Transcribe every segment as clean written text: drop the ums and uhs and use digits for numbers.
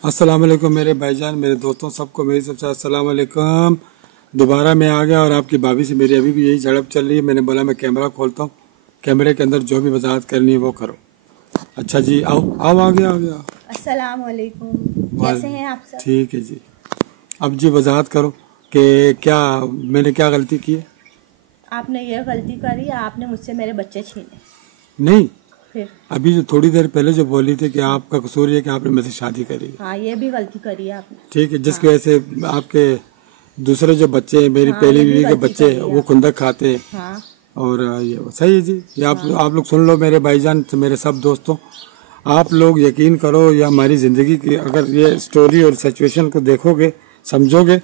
अस्सलाम वालेकुम मेरे भाईजान, मेरे दोस्तों, सबको मेरी सबसे अस्सलाम वालेकुम। दोबारा मैं आ गया और आपकी भाभी से मेरी अभी भी यही झड़प चल रही है। मैंने बोला मैं कैमरा खोलता हूँ, कैमरे के अंदर जो भी वजाहत करनी है वो करो। अच्छा जी, आओ आओ, आ गया। अस्सलाम वालेकुम, कैसे हैं आप सब? ठीक है जी। अब जी वजाहत करो कि क्या मैंने क्या गलती की है। आपने ये गलती करी, आपने मुझसे मेरे बच्चे छीने। नहीं, फिर अभी जो थोड़ी देर पहले जो बोली थी कि आपका कसूर है कि आपने मुझसे शादी करी। हाँ, ये भी गलती करी है आपने। ठीक है, जिसकी वजह से आपके दूसरे जो बच्चे हैं, मेरी पहली बीवी के बच्चे, वो खुंदक खाते हैं। हाँ। और ये सही है जी। ये आप लोग सुन लो मेरे भाईजान, मेरे सब दोस्तों, आप लोग यकीन करो, या हमारी ज़िंदगी की अगर ये स्टोरी और सिचुएशन को देखोगे, समझोगे।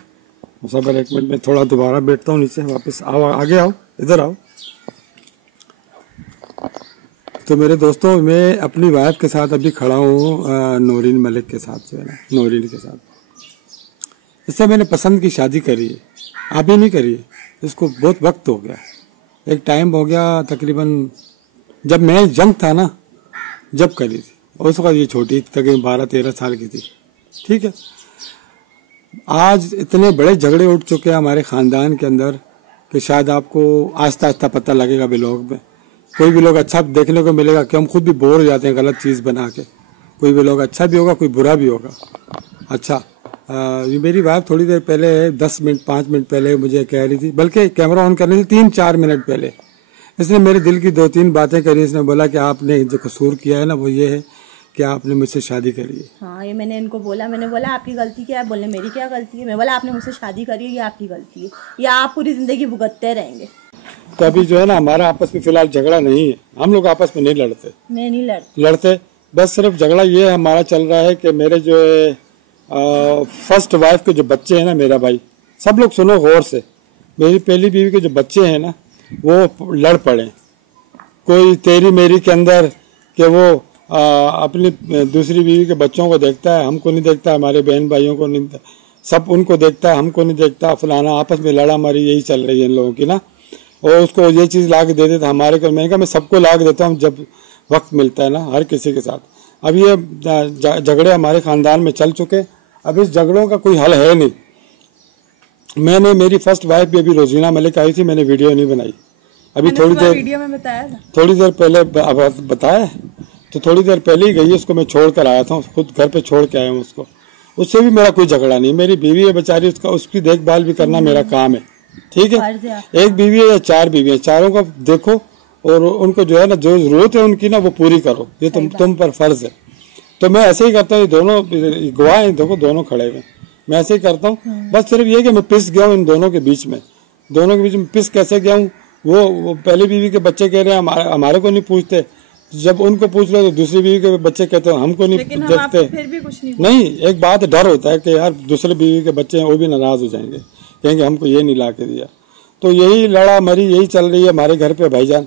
सबर एक मिनट में थोड़ा दोबारा बैठता हूँ नीचे, वापस आओ, आगे आओ, इधर आओ। तो मेरे दोस्तों, मैं अपनी वाइफ के साथ अभी खड़ा हूँ, नौरीन मलिक के साथ, जो है ना, नौरीन के साथ। इससे मैंने पसंद की शादी करी है, अभी नहीं करी है, इसको बहुत वक्त हो गया। एक टाइम हो गया तकरीबन, जब मैं यंग था ना, जब करी थी। उस वक्त ये छोटी तकरीबन 12-13 साल की थी। ठीक है, आज इतने बड़े झगड़े उठ चुके हैं हमारे ख़ानदान के अंदर कि शायद आपको आहिस्ता आहिस्ता पता लगेगा व्लॉग में। कोई भी लोग अच्छा देखने को मिलेगा कि हम खुद भी बोर हो जाते हैं गलत चीज़ बना के। कोई भी लोग अच्छा भी होगा, कोई बुरा भी होगा। अच्छा, ये मेरी वाइफ थोड़ी देर पहले 10 मिनट 5 मिनट पहले मुझे कह रही थी, बल्कि कैमरा ऑन करने से 3-4 मिनट पहले इसने मेरे दिल की 2-3 बातें करी। इसने बोला कि आपने जो कसूर किया है ना, वो ये है कि आपने मुझसे शादी करी है। हाँ, ये मैंने इनको बोला, मैंने बोला आपकी गलती क्या है? बोले मेरी क्या गलती है? मैं बोला आपने मुझसे शादी करी है, ये आपकी गलती है, या आप पूरी जिंदगी भुगतते रहेंगे। तो अभी जो है ना, हमारा आपस में फिलहाल झगड़ा नहीं है, हम लोग आपस में नहीं लड़ते। मैं नहीं लड़ते, बस सिर्फ झगड़ा ये हमारा चल रहा है कि मेरे जो फर्स्ट वाइफ के जो बच्चे हैं ना, मेरा भाई, सब लोग सुनो गौर से, मेरी पहली बीवी के जो बच्चे हैं ना, वो लड़ पड़े। कोई तेरी मेरी के अंदर कि वो अपनी दूसरी बीवी के बच्चों को देखता है, हमको नहीं देखता, हमारे बहन भाइयों को नहीं, सब उनको देखता है, हमको नहीं देखता, फलाना, आपस में लड़ा मारी यही चल रही है इन लोगों की ना। और उसको ये चीज़ ला के दे देता हमारे को। मैंने कहा मैं सबको ला के देता हूँ जब वक्त मिलता है ना, हर किसी के साथ। अब ये झगड़े हमारे ख़ानदान में चल चुके, अब इस झगड़ों का कोई हल है नहीं। मैंने, मेरी फर्स्ट वाइफ भी अभी रोजीना मलिक आई थी, मैंने वीडियो नहीं बनाई अभी, थोड़ी देर पहले बताया, तो थोड़ी देर पहले ही गई, उसको मैं छोड़ कर आया था, खुद घर पे छोड़ के आया हूँ उसको। उससे भी मेरा कोई झगड़ा नहीं, मेरी बीवी है बेचारी, उसकी देखभाल भी करना मेरा काम है। ठीक है, एक बीवी है या 4 बीवी है, चारों को देखो और उनको जो है ना, जो जरूरत है उनकी ना, वो पूरी करो, ये तुम पर फर्ज है। तो मैं ऐसे ही करता हूँ, ये दोनों गवाह हैं, देखो दोनों खड़े हुए, मैं ऐसे ही करता हूँ। बस सिर्फ ये कि मैं पिस गया हूँ इन दोनों के बीच में। पिस कैसे गया हूँ, वो पहली बीवी के बच्चे कह रहे हैं हमारे को नहीं पूछते, जब उनको पूछ लो तो दूसरी बीवी के बच्चे कहते हैं हमको नहीं देखते। फिर भी कुछ नहीं, एक बात डर होता है कि यार दूसरे बीवी के बच्चे हैं, वो भी नाराज हो जाएंगे, कहेंगे हमको ये नहीं ला के दिया। तो यही लड़ा मरी यही चल रही है हमारे घर पे भाईजान।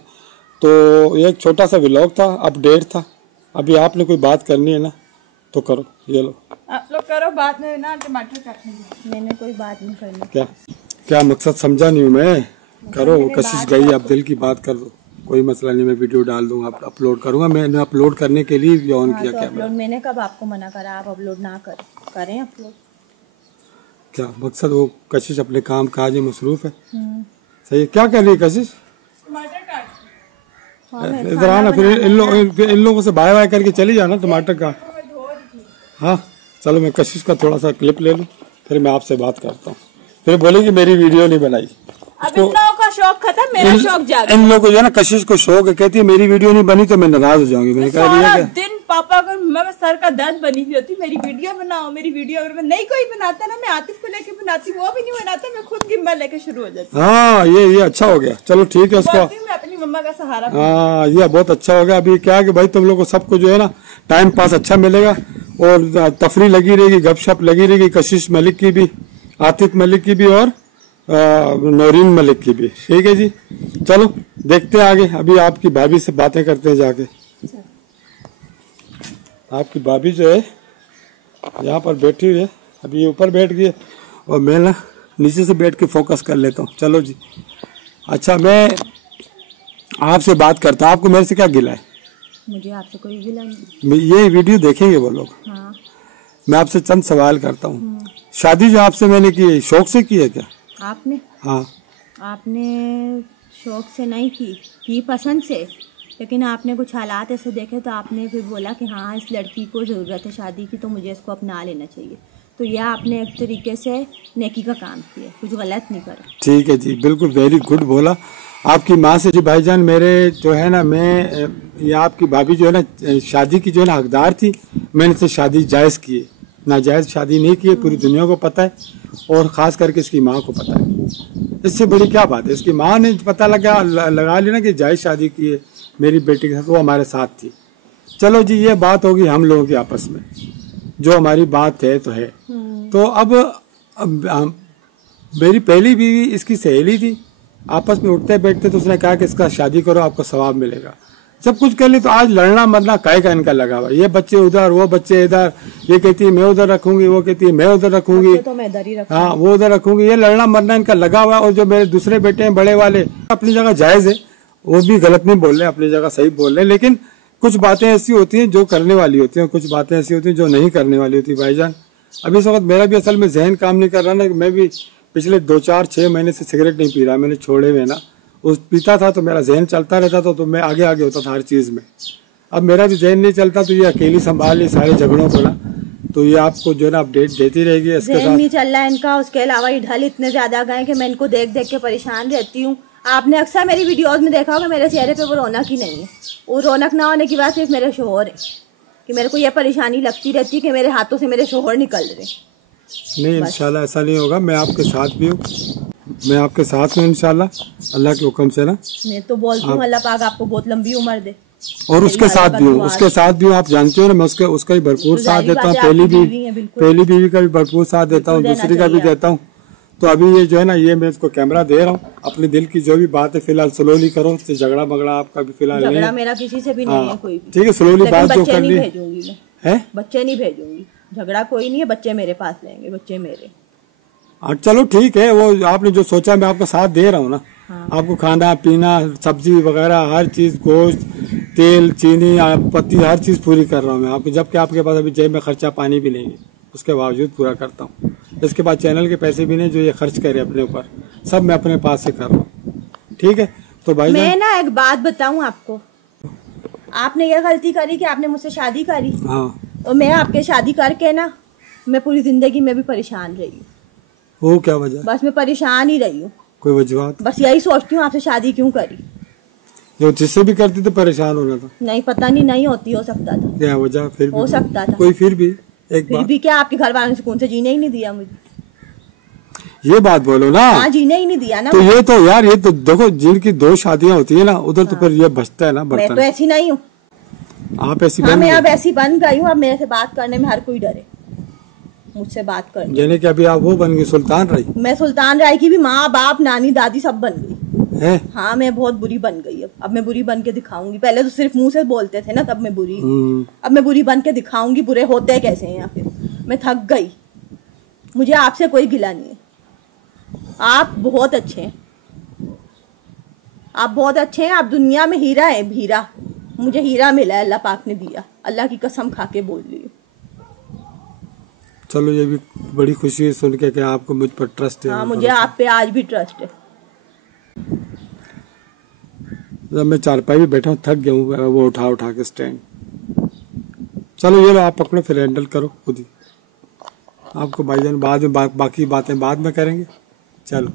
तो एक छोटा सा व्लॉग था, अपडेट था। अभी आपने कोई बात करनी है ना तो करो, ये लो आप लोग करो, बाद में ना टमाटर काटेंगे। मैंने कोई बात नहीं करनी। क्या मकसद समझा नहीं हूँ मैं। करो, वो कशिश गई, आप दिल की बात कर दो, कोई मसला नहीं, मैं वीडियो डाल दूंगा, अपलोड करूंगा। मैंने अपलोड करने के लिए ऑन किया। क्या अपलोड? मैंने कब आपको मना करा आप अपलोड ना करें अपलोड? क्या मकसद? वो कशिश अपने काम काज में मसरूफ है। सही है। क्या कर रही है कशिश? इधर आना, फिर इन लोगों से बाय बाय करके चली जाना टमाटर का। हाँ चलो, मैं कशिश का थोड़ा सा क्लिप ले लूँ, फिर मैं आपसे बात करता हूँ। फिर बोलेगी मेरी वीडियो नहीं बनाई। अब इन लोगों का शौक खत्म, मेरा शौक जागा। इन लोगों को जो है ना, कशिश को शौक है, कहती है मेरी वीडियो नहीं बनी तो मैं नाराज हो जाऊंगी। मैंने कहा दिन पापा को मैं सर का दर्द बनी हुई होती, मेरी वीडियो बनाओ, मेरी वीडियो। अगर नहीं कोई बनाता ना, मैं आतिफ को लेके बनाती, वो भी नहीं बनाता, मैं खुद गिम्बल लेके शुरू हो जाती। हाँ, ये अच्छा हो गया, चलो ठीक है। उसको मैं अपनी मम्मा का सहारा। हाँ, ये बहुत अच्छा हो गया। अभी क्या है कि भाई तुम लोग को सबको जो है ना, टाइम पास अच्छा मिलेगा और तफरी लगी रहेगी, गपशप लगी रहेगी, कशिश मलिक की भी, आतिफ मलिक की भी और नौरीन मलिक की भी। ठीक है जी, चलो देखते हैं आगे। अभी आपकी भाभी से बातें करते हैं जाके। आपकी भाभी जो है यहाँ पर बैठी हुई है, अभी ऊपर बैठ गई है और मैं ना नीचे से बैठ के फोकस कर लेता हूँ। चलो जी, अच्छा मैं आपसे बात करता हूँ। आपको मेरे से क्या गिला है? मुझे आपसे कोई गिला नहीं। ये वीडियो देखेंगे वो लोग। हाँ। मैं आपसे चंद सवाल करता हूँ। शादी जो आपसे मैंने की शौक से की है क्या? आपने? हाँ। आपने शौक से नहीं की पसंद से, लेकिन आपने कुछ हालात ऐसे देखे तो आपने फिर बोला कि हाँ इस लड़की को ज़रूरत है शादी की, तो मुझे इसको अपना लेना चाहिए। तो यह आपने एक तरीके से नेकी का काम किया, कुछ गलत नहीं करा। ठीक है जी, बिल्कुल वेरी गुड बोला आपकी माँ से। जी भाईजान, मेरे जो है ना, मैं ये आपकी भाभी जो है ना शादी की जो है ना हकदार थी, मैंने इससे शादी जायज़ की है, नाजायज़ शादी नहीं की है, पूरी दुनिया को पता है और ख़ास करके इसकी माँ को पता है। इससे बड़ी क्या बात है, इसकी माँ ने पता लगा ली ना कि जायज़ शादी की है मेरी बेटी के साथ, वो हमारे साथ थी। चलो जी, ये बात होगी हम लोगों की आपस में, जो हमारी बात है तो है। तो अब मेरी पहली बीवी इसकी सहेली थी, आपस में उठते बैठते तो उसने कहा कि इसका शादी करो, आपको सवाब मिलेगा। सब कुछ कर ली, तो आज लड़ना मरना काय का इनका लगा हुआ, ये बच्चे उधर वो बच्चे इधर, ये कहती है मैं उधर रखूंगी, वो कहती है मैं उधर रखूंगी, तो मैं इधर ही रखूंगी, हाँ वो उधर रखूंगी, ये लड़ना मरना इनका लगा हुआ है। और जो मेरे दूसरे बेटे हैं बड़े वाले, अपनी जगह जायज है, वो भी गलत नहीं बोल रहे, अपनी जगह सही बोल रहे, लेकिन कुछ बातें ऐसी होती हैं जो करने वाली होती हैं, कुछ बातें ऐसी होती हैं जो नहीं करने वाली होती। भाईजान, अभी इस वक्त मेरा भी असल में जहन काम नहीं कर रहा ना, मैं भी पिछले 2-4-6 महीने से सिगरेट नहीं पी रहा, मैंने छोड़े हुए ना। उस पीता था तो मेरा जहन चलता रहता था, तो मैं आगे आगे होता था हर चीज़ में। अब मेरा भी जहन नहीं चलता, तो ये अकेली संभाल ली सारे झगड़ों को ना, तो ये आपको जो है ना अपडेट देती रहेगी। इसके साथ नहीं चल रहा है इनका, उसके अलावा ये ढल इतने ज्यादा गए कि मैं इनको देख देख के परेशान रहती हूँ। आपने अक्सर मेरी वीडियोस में देखा होगा मेरे चेहरे पे वो रौनक ही नहीं है। वो रौनक ना होने की वजह सिर्फ मेरे शोहर है, कि मेरे को ये परेशानी लगती रहती है कि मेरे हाथों से मेरे शोहर निकल रहे। नहीं, इंशाल्लाह ऐसा नहीं होगा, मैं आपके साथ भी हूँ, मैं आपके साथ हूँ इंशाल्लाह, अल्लाह के हुक्म से ना। मैं तो बोलती हूँ अल्लाह पाक आपको बहुत लंबी उम्र दे, और उसके साथ भी हूँ, उसके साथ भी हूँ। आप जानते हो ना, मैं उसका ही भरपूर साथ देता हूँ, पहली बीवी का भी भरपूर साथ देता हूँ, दूसरी का भी देता हूँ। तो अभी ये जो है ना, ये मैं इसको कैमरा दे रहा हूँ, अपने दिल की जो भी बात है फिलहाल स्लोली करो, इससे झगड़ा बगड़ा आपका भी फिलहाल नहीं है, मेरा किसी से भी नहीं है कोई भी। ठीक है, स्लोली बात जो करनी है, बच्चे नहीं भेजूंगी, झगड़ा कोई नहीं है, बच्चे मेरे पास रहेंगे, बच्चे मेरे। हाँ चलो ठीक है, वो आपने जो सोचा मैं आपका साथ दे रहा हूँ ना। हाँ। आपको खाना पीना सब्जी वगैरह हर चीज, गोश्त तेल चीनी पत्ती हर चीज पूरी कर रहा हूँ मैं आपको, जबकि आपके पास अभी जेब में खर्चा पानी भी नहीं है, उसके बावजूद पूरा करता हूँ। इसके बाद चैनल के पैसे भी नहीं जो ये खर्च करे अपने ऊपर, सब मैं अपने पास से कर रहा हूँ, ठीक है। तो भाई मैं ना एक बात बताऊँ आपको, आपने ये गलती करी कि आपने मुझसे शादी करी। हाँ। और मैं आपके शादी करके ना, मैं पूरी जिंदगी में भी परेशान रही हूँ। वो क्या वजह? बस मैं परेशान ही रही हूँ, कोई वजह? बस यही सोचती हूँ आपसे शादी क्यों करी। जो जिससे भी करती तो परेशान होना था। नहीं पता नहीं होती, हो सकता था। क्या वजह? फिर हो सकता था कोई, फिर भी फिर भी क्या आपके घर वालों ने सुकून से जीने ही नहीं दिया मुझे। ये बात बोलो ना। हाँ, जीने ही नहीं दिया ना। तो ये तो यार, ये तो देखो जिनकी 2 शादियां होती है ना उधर, तो फिर ये बचता है ना बर्तन। मैं तो ऐसी नहीं हूँ, आप ऐसी हाँ, मैं अब ऐसी बन गई हूँ। अब मेरे से बात करने में हर कोई डरे, मुझसे बात करने। यानी कि अभी आप वो बन गई सुल्तान राय? मैं सुल्तान राय की भी माँ बाप नानी दादी सब बन गई है। हाँ, मैं बहुत बुरी बन गई। अब मैं बुरी बन के दिखाऊंगी। पहले तो सिर्फ मुंह से बोलते थे ना, तब मैं बुरी, अब मैं बुरी बन के दिखाऊंगी बुरे होते कैसे हैं। या फिर मैं थक गई, मुझे आपसे कोई गिला नहीं है। आप बहुत अच्छे हैं, आप बहुत अच्छे हैं। आप दुनिया में हीरा है, हीरा। मुझे हीरा मिला है, अल्लाह पाक ने दिया, अल्लाह की कसम खा के बोल रही हूँ। चलो, ये भी बड़ी खुशी है सुन के कि आपको मुझ पर ट्रस्ट है। हाँ, मुझे आप पे आज भी ट्रस्ट है। जब मैं चारपाई में बैठा हूँ, थक गया हूँ वो उठा के स्टैंड। चलो ये लो, आप पकड़ो, फिर हैंडल करो खुद ही। आपको भाईजान बाद में बाकी बातें बाद में करेंगे। चलो,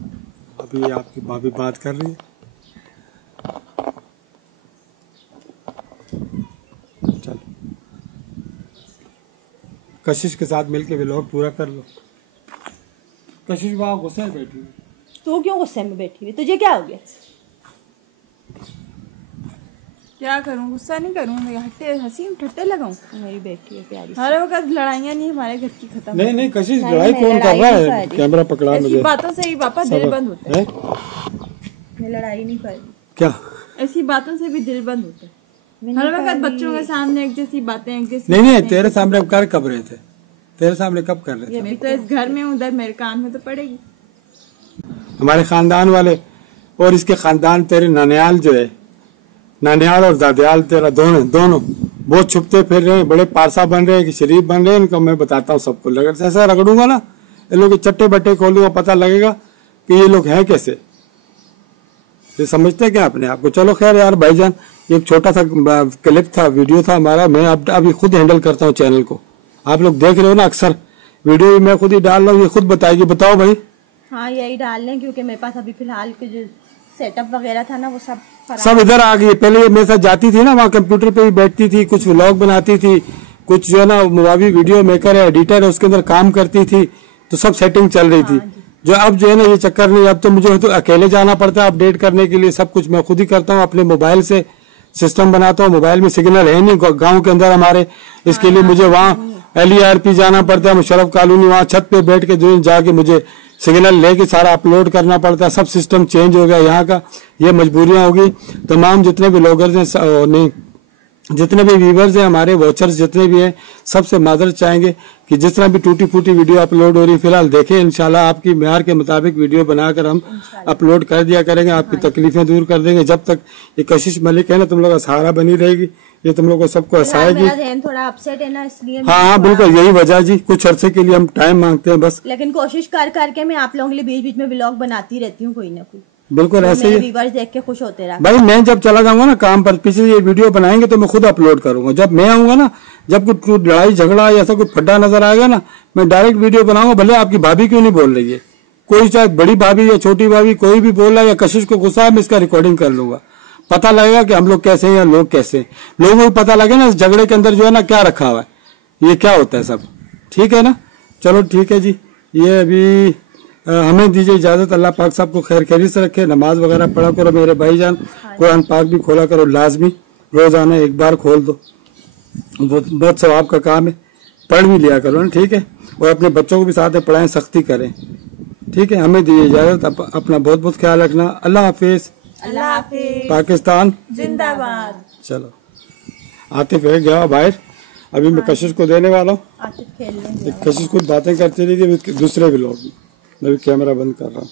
अभी आपकी भाभी बात कर रही है। चलो, कशिश के साथ मिलके व्लॉग पूरा कर लो। कशिश वहाँ गुस्से में बैठी हुई। तू क्यों गुस्से में बैठी हुई? तुझे क्या हो गया? क्या करूं, गुस्सा नहीं करूं, मैं हट्टे हंसी ठट्टे लगाऊं। मेरी बेटी है प्यारी, हर वक्त लड़ाइयाँ नहीं हमारे घर की खत्म। नहीं कशिश, लड़ाई कौन कर रहा है? कैमरा पकड़ा मुझे। ऐसी बातों से ही पापा दिल बंद होता है। मैं लड़ाई नहीं कर रही। क्या? ऐसी बातों से भी दिल बंद होता है। हर वक्त बच्चों के सामने एक जैसी बातें, एक जैसी नहीं, तेरे सामने कब रहे थे? तेरे सामने कब कर रहे थे? मैं तो इस घर में हूँ, उधर मेरे कान में तो पड़ेगी। हमारे खानदान वाले और इसके खानदान, तेरे ननियाल जो है, नानियाल और दादियाल तेरा दोनों बहुत छुपते फिर रहे हैं, बड़े पारसा बन रहे हैं कि शरीफ बन रहे हैं। इनको मैं बताता हूँ सबको, अगर ऐसा रगड़ूंगा ना ये लोग चट्टे बट्टे खोलूंगा, पता लगेगा कि ये लोग हैं कैसे, ये समझते हैं क्या अपने आप को। चलो खैर यार भाईजान, एक छोटा सा क्लिप था, वीडियो था हमारा। मैं अब अभी खुद हैंडल करता हूँ चैनल को, आप लोग देख रहे हो ना, अक्सर वीडियो भी मैं खुद ही डाल रहा हूँ, ये खुद बताएगी। बताओ भाई। हाँ यही डाल लें, क्योंकि मेरे पास अभी फिलहाल के जो सेटअप वगैरह था ना वो सब इधर आ गई। पहले ये मेरे साथ जाती थी ना, वहाँ कंप्यूटर पे भी बैठती थी, कुछ व्लॉग बनाती थी, कुछ जो है ना मुवावी वीडियो मेकर है, एडिटर है, उसके अंदर काम करती थी, तो सब सेटिंग चल रही थी। जो अब जो है ना ये चक्कर नहीं, अब तो मुझे तो अकेले जाना पड़ता है अपडेट करने के लिए, सब कुछ मैं खुद ही करता हूँ, अपने मोबाइल से सिस्टम बनाता हूँ। मोबाइल में सिग्नल है नहीं गाँव के अंदर हमारे, इसके लिए मुझे वहाँ LERP जाना पड़ता है, मुशर्रफ कॉलोनी, वहाँ छत पे बैठ के जो जाके मुझे सिग्नल लेके सारा अपलोड करना पड़ता है। सब सिस्टम चेंज हो गया यहाँ का, ये मजबूरियां होगी। तमाम जितने भी लोगर्स हैं, नहीं जितने भी व्यूवर्स हैं हमारे, वॉचर्स जितने भी हैं, सबसे माजरत चाहेंगे कि जिस तरह भी टूटी फूटी वीडियो अपलोड हो रही फिलहाल देखें, इंशाल्लाह आपकी मेहर के मुताबिक वीडियो बनाकर हम अपलोड कर दिया करेंगे, आपकी तकलीफें दूर कर देंगे। जब तक ये कशिश मलिक है ना तुम लोग का सहारा बनी रहेगी, ये तुम लोग को सबको हंसाएगी। थोड़ा अपसेट है ना, इसलिए हाँ बिल्कुल यही वजह जी, कुछ अरसे के लिए हम टाइम मांगते हैं बस, लेकिन कोशिश कर करके मैं आप लोगों के लिए बीच बीच में व्लॉग बनाती रहती हूँ, कोई ना कोई। बिल्कुल ऐसे ही व्यूअर्स देख के खुश होते रहा भाई। मैं जब चला जाऊंगा ना काम पर, पीछे ये वीडियो बनाएंगे तो मैं खुद अपलोड करूंगा। जब मैं आऊंगा ना, जब कुछ लड़ाई झगड़ा या ऐसा कुछ फड्डा नजर आएगा ना, मैं डायरेक्ट वीडियो बनाऊंगा। भले आपकी भाभी क्यों नहीं बोल रही है, कोई चाहे बड़ी भाभी या छोटी भाभी कोई भी बोल रहा है या कशिश को गुस्सा है, मैं इसका रिकॉर्डिंग कर लूंगा। पता लगेगा कि हम लोग कैसे हैं या लोग कैसे हैं, लोगों को पता लगे ना इस झगड़े के अंदर जो है ना क्या रखा हुआ है, ये क्या होता है सब। ठीक है ना, चलो ठीक है जी। ये अभी हमें दीजिए इजाजत। अल्लाह पाक साहब को खैर खैरियत से रखे, नमाज वगैरह पढ़ा करो मेरे भाईजान, कुरान पाक भी खोला करो लाजमी, रोजाना एक बार खोल दो, बहुत सवाब का काम है, पढ़ भी लिया करो ना, ठीक है। और अपने बच्चों को भी साथ में पढ़ाएं, सख्ती करें, ठीक है। हमें दीजिए इजाजत, अपना बहुत बहुत ख्याल रखना। अल्लाह हाफिज, अल्लाह हाफिज, पाकिस्तान जिंदाबाद। चलो आतिफ है गया बाहर, अभी मैं कशिश को देने वाला हूँ। कशिश कुछ बातें करती रही थी दूसरे व्लॉग में, मैं भी कैमरा बंद कर रहा हूँ।